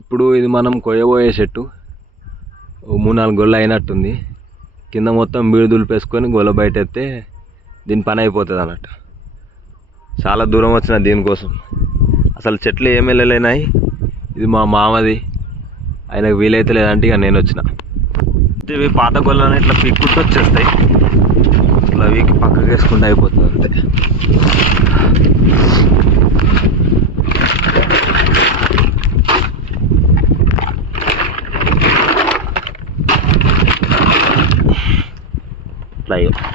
ఇప్పుడు ఇది మనం కొయ్యబోయే చెట్టు. ఓ మూడు నాలుగు గొల్ల అయినట్టుంది. కింద మొత్తం బీడుదులు దులిపేసుకొని గొల్ల బయట ఎత్తే దీని పని అయిపోతుంది అన్నట్టు. చాలా దూరం వచ్చిన దీనికోసం. అసలు చెట్లు ఏం వెళ్ళలేనాయి ఇది మా మామది. ఆయనకు వీలైతే లేదంటే ఇక నేను వచ్చిన. ఇవి పాత గొల్లని ఇట్లా పీక్కుంటూ వచ్చేస్తాయి. ఇట్లా వీకి పక్కకి వేసుకుంటే అయిపోతుంది అంతే. ఇట్లా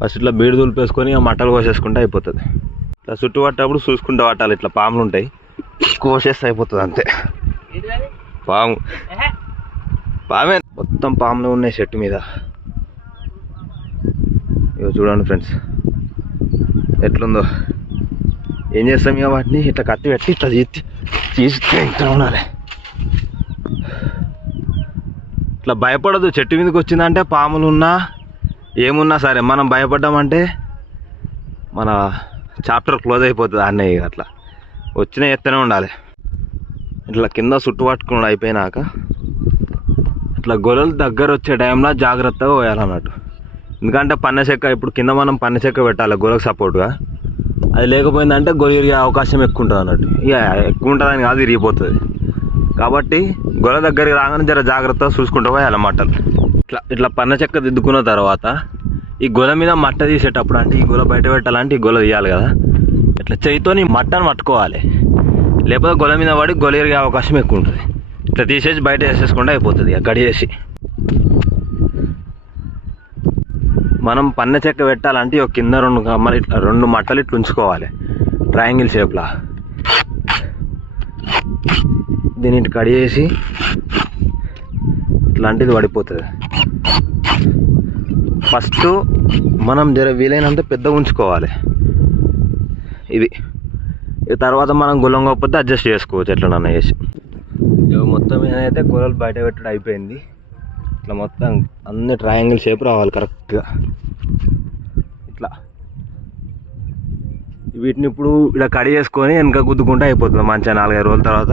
ఫస్ట్ ఇట్లా బీడు దులిపేసుకొని మట్టలు కోసేసుకుంటే అయిపోతుంది. ఇట్లా చుట్టూ పట్టేటప్పుడు చూసుకుంటూ పట్టాలి ఇట్లా పాములు ఉంటాయి. కోసేస్తే అయిపోతుంది అంతే. పాము. పామే. మొత్తం పాములు ఉన్నాయి చెట్టు మీద. ఇగో చూడండి ఫ్రెండ్స్. ఎట్లుందో. ఏం చేస్తాం ఇక వాటిని? ఇట్లా కత్తి పెట్టి ఇట్లా తీసి తీస్తే ఇట్లా ఉండాలి. ఇట్లా భయపడదు చెట్టు మీదకి వచ్చిందంటే పాములు ఉన్నా ఏమున్నా సరే మనం భయపడ్డామంటే మన చాప్టర్ క్లోజ్ అయిపోతుంది అన్నయ్య అట్లా. వచ్చిన ఎత్తనే ఉండాలి. ఇట్లా కింద చుట్టు పట్టుకున్నాడు అయిపోయినాక ఇట్లా గొర్రెలు దగ్గర వచ్చే టైంలో జాగ్రత్తగా పోయాలన్నట్టు. ఎందుకంటే పన్నె చెక్క ఇప్పుడు కింద మనం పన్నె చెక్క పెట్టాలి గొలకు సపోర్ట్గా అది లేకపోయిందంటే గొర్రె అవకాశం ఎక్కువ ఉంటుంది అన్నట్టు. ఇక ఎక్కువ ఉంటుందని కాదు ఇరిగిపోతుంది. కాబట్టి గొర్రె దగ్గరికి రాగానే జర జాగ్రత్తగా చూసుకుంటూ పోయాలి మట్టలు ఇట్లా ఇట్లా పన్న చెక్క దిద్దుకున్న తర్వాత ఈ గొల మీద మట్ట తీసేటప్పుడు అంటే ఈ గొల బయట పెట్టాలంటే ఈ గొల తీయాలి కదా. ఇట్లా చేయితోని మట్టను పట్టుకోవాలి. లేకపోతే గొల మీద పడి గొల ఎరిగే అవకాశం ఎక్కువ ఉంటుంది. ఇట్లా తీసేసి బయట వేసేసుకుంటే అయిపోతుంది ఇక గడియేసి మనం పన్న చెక్క పెట్టాలంటే ఒక కింద రెండు కమ్మలు ఇట్లా రెండు మట్టలు ఇట్లా ఉంచుకోవాలి. ట్రయాంగిల్ షేప్లా. దీన్ని ఇటు కడిగేసి ఇట్లాంటిది పడిపోతుంది. ఫస్ట్ మనం జర వీలైనంత పెద్దగా ఉంచుకోవాలి. ఇది తర్వాత మనం గులం కాకపోతే అడ్జస్ట్ చేసుకోవచ్చు ఎట్లనన్నా చేసి. మొత్తం ఏదైతే గొర్రెలు బయట పెట్టడం అయిపోయింది. ఇట్లా మొత్తం అన్ని ట్రయాంగిల్ షేప్ రావాలి కరెక్ట్గా ఇట్లా. వీటిని ఇప్పుడు ఇలా కడి చేసుకొని వెనక గుద్దుకుంటే అయిపోతుంది. మంచిగా నాలుగైదు రోజుల తర్వాత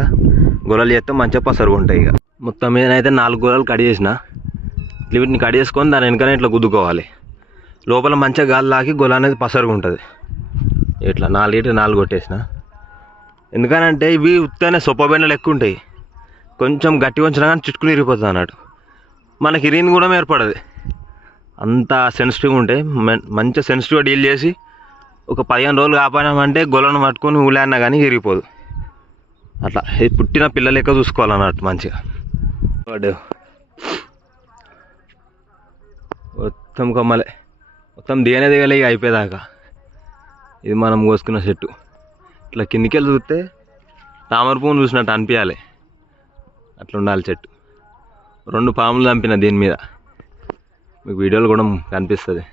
గొర్రెలు చేస్తే మంచిగా పసరుగా ఉంటాయి ఇక. మొత్తం మీద అయితే నాలుగు గొర్రెలు కడి చేసిన. ఇట్లా వీటిని కడి చేసుకొని దాని వెనకనే ఇట్లా గుద్దుకోవాలి. లోపల మంచిగా గాలి లాగి గొల అనేది పసరుగా ఉంటుంది. ఇట్లా నాలుగు ఇటు నాలుగు కొట్టేసిన. ఎందుకనంటే ఇవి ఉత్తనే సొప్పబెండలు ఎక్కువ ఉంటాయి. కొంచెం గట్టిగా ఉంచినా కానీ చుట్టుకుని ఇరిగిపోతుంది అన్నట్టు. మనకి ఇరిగింది కూడా ఏర్పడదు. అంత సెన్సిటివ్గా ఉంటాయి మం- మంచిగా సెన్సిటివ్గా డీల్ చేసి ఒక పదిహేను రోజులు కాపాడామంటే గొలను పట్టుకొని ఊలేనా కానీ ఇరిగిపోదు. అట్లా ఇది పుట్టిన పిల్ల లెక్క చూసుకోవాలన్నట్టు మంచిగా. వాడు మొత్తం కొమ్మలే మొత్తం దిగనే దిగలే ఇక అయిపోయేదాకా. ఇది మనం కోసుకున్న చెట్టు. ఇట్లా కిందికి వెళ్ళి చూస్తే తామర పువ్వును చూసినట్టు అనిపించాలి అట్లా ఉండాలి చెట్టు. రెండు పాములు చంపిన దీని మీద. మీకు వీడియోలు కూడా కనిపిస్తుంది.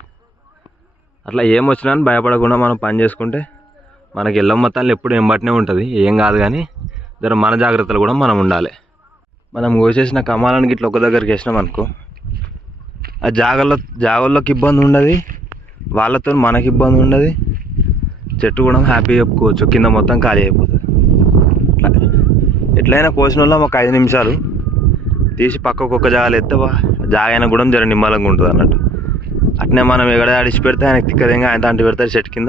అట్లా ఏం వచ్చినా అని భయపడకుండా మనం పని చేసుకుంటే మనకి ఇళ్ళ మొత్తాలు ఎప్పుడు ఎంబటినే ఉంటుంది. ఏం కాదు కానీ జర మన జాగ్రత్తలు కూడా మనం ఉండాలి. మనం కోసేసిన కమాలను ఇట్లా ఒక దగ్గరికి వేసినాం అనుకో ఆ జాగల్లో జాగల్లోకి ఇబ్బంది ఉండదు. వాళ్ళతో మనకి ఇబ్బంది ఉండదు. చెట్టు కూడా హ్యాపీ చెప్పుకోవచ్చు. కింద మొత్తం ఖాళీ అయిపోతుంది. అట్లా ఎట్లయినా కోసిన వాళ్ళం ఒక ఐదు నిమిషాలు. తీసి పక్కకు ఒక జాగాలు ఎత్తే వా- జాగ అయినా కూడా జర నిమ్మలంగా ఉంటుంది అన్నట్టు. అట్నే మనం ఎక్కడ అడిచి పెడితే ఆయనకి తిక్కదేంగా ఆయన దాంట్లో పెడతారు చెట్టు కింద.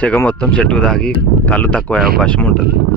సెగ మొత్తం చెట్టుకు తాగి కళ్ళు తక్కువ అయ్యే అవకాశం ఉంటుంది.